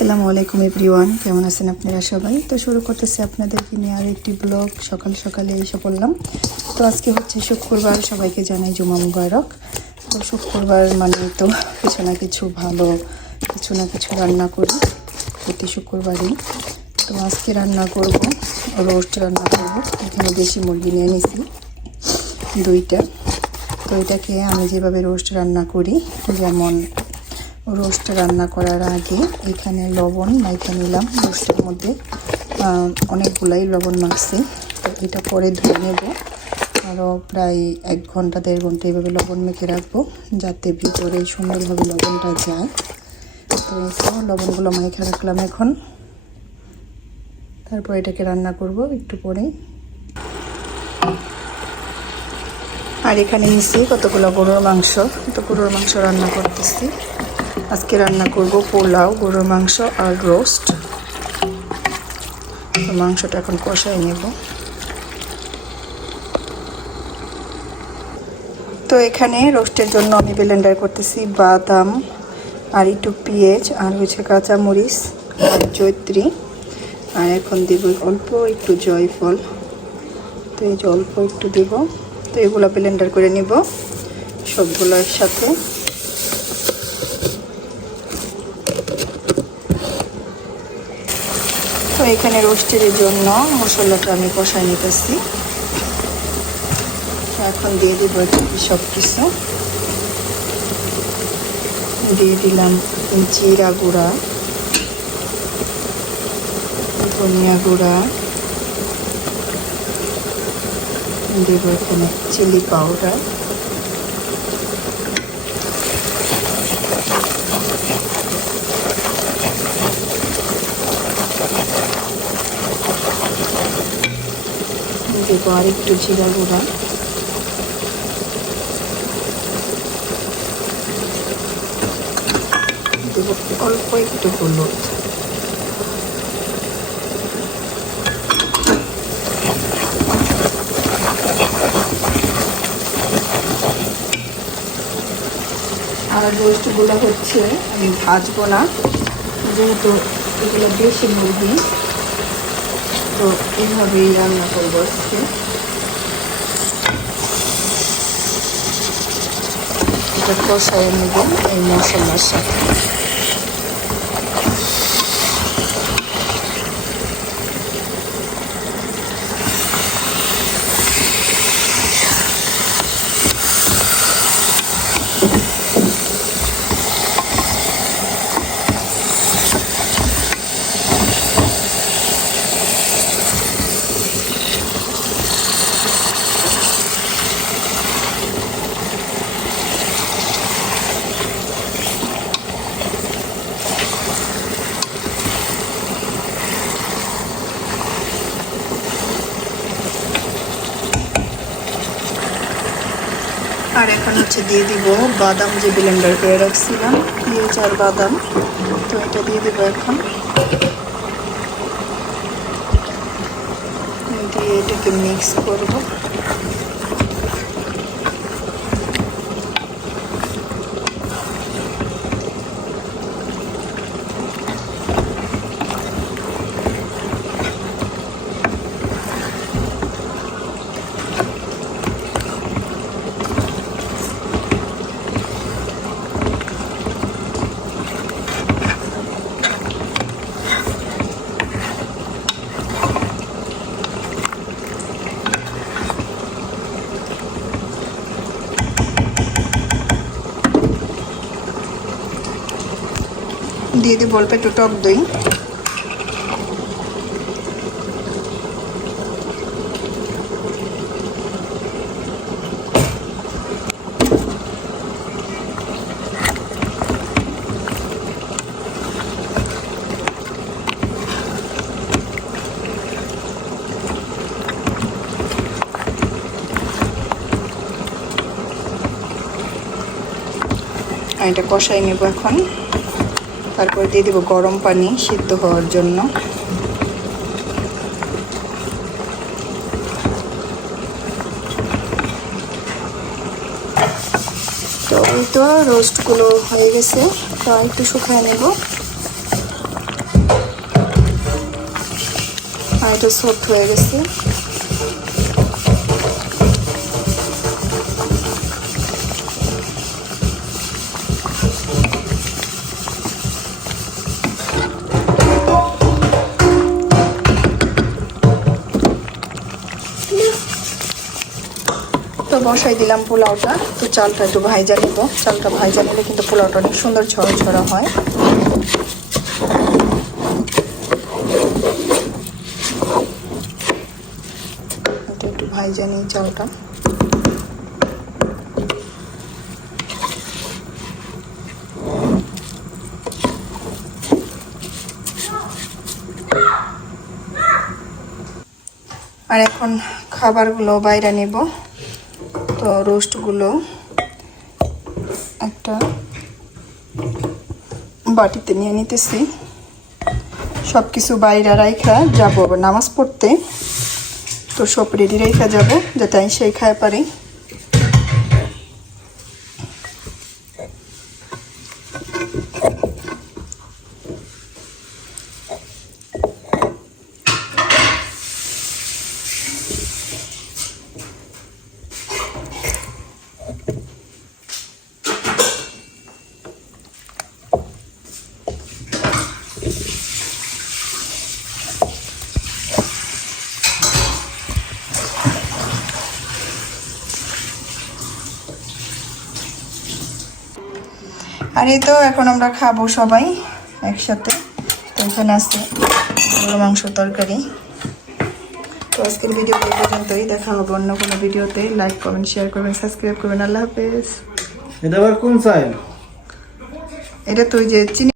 আসসালামু আলাইকুম এভরিওয়ান, কেমন আছেন আপনারা সবাই? তো শুরু করতেছি আপনাদেরকে নিয়ে আর একটি ব্লগ। সকাল সকালে এসে পড়লাম। তো আজকে হচ্ছে শুক্রবার, সবাইকে জানাই জুমা মুবারক। তো শুক্রবার মানে তো কিছু না কিছু ভালো, কিছু না কিছু রান্না করি প্রতি শুক্রবারই। তো আজকে রান্না করব, রোস্ট রান্না করব। এখানে দেশি মুরগি নিয়ে নিয়েছি 2টা। তো এটাকে আমি যেভাবে রোস্ট রান্না করি, যেমন রোস্ট রান্না করার আগে এখানে লবণ মাইখা নিলাম। রোস্টের মধ্যে অনেকগুলাই লবণ মাখছি। তো এটা পরে ধুয়ে নেব। আরও প্রায় 1 ঘন্টা 1.5 ঘন্টা এইভাবে লবণ মেখে রাখবো, যাতে ভিতরে সুন্দরভাবে লবণটা যায়। তো লবণগুলো মাইখা রাখলাম এখন। তারপর এটাকে রান্না করব একটু পরেই। আর এখানে নিচ্ছি কতগুলো গরুর মাংস। তো গরুর মাংস রান্না করতেছি। আজকে রান্না করব পোলাও, গরুর মাংস আর রোস্ট। তো মাংসটা এখন কষাই নেব। তো এখানে রোস্টের জন্য আমি ব্লেন্ডার করতেছি বাদাম আর একটু পেঁয়াজ আর হচ্ছে কাঁচামরিচ আর জয়ত্রী। আর এখন দেব অল্প একটু জয়ফল। তো এই যে অল্প একটু দেব। তো এগুলো ব্লেন্ডার করে নিব সবগুলো একসাথে। তো এখানে রোস্টের জন্য মশলাটা আমি কষাই নিতেছি। এখন দিয়ে দিব সব কিছু। দিয়ে দিলাম জিরা গুঁড়া, ধনিয়া গুঁড়া, দেব এখানে চিলি পাউডার, দেব আর একটু জিরা গুঁড়া, দেব অল্প একটু হলুদ। আর রোস্টগুলো হচ্ছে আমি ভাজবো না, যেহেতু এগুলো দেশি মুরগি। তো এইভাবেই রান্না করবো আজকে। এটা কষাই নেব এই মশলার সাথে। আর এখন হচ্ছে দিয়ে দিব বাদাম, যে ব্লেন্ডার করে রাখছিলাম, পেঁয়াজ আর বাদাম। তো এটা দিয়ে দিব এখন। দিয়ে এটাকে মিক্স করব। দিয়ে দিব অল্প একটু টক দই। আর এটা কষাই নেব এখন। তারপর দিয়ে দিব গরম পানি সিদ্ধ হওয়ার জন্য। তো এই তো রোস্টগুলো হয়ে গেছে। তো একটু শুকায় নেব। এটা সফট হয়ে গেছে। তো বসাই দিলাম পোলাওটা। তো চালটা একটু ভাইজা নেব। চালটা ভাইজা নিলে কিন্তু পোলাওটা অনেক সুন্দর ঝরা ঝরা হয়। এটা একটু ভাইজা নিই চালটা। আর এখন খাবারগুলো বাইরে নেব। তো রোস্টগুলো একটা বাটিতে নিয়ে নিতেছি। সব কিছু বাইরে রাইখা যাবো আবার নামাজ পড়তে। তো সব রেডি রাইখা যাবো যাতে আমি সেই খায় পারি। আর এই তো এখন আমরা খাবো সবাই একসাথে। তো এখানে আছে গরুর মাংস তরকারি। তো আজকের ভিডিও এই পর্যন্তই। দেখা হবে অন্য কোনো ভিডিওতে। লাইক কমেন্ট শেয়ার করবেন, সাবস্ক্রাইব করবেন। আল্লাহ হাফেজ। এটা আবার কোন চাই? এটা তো ওই যে চিনি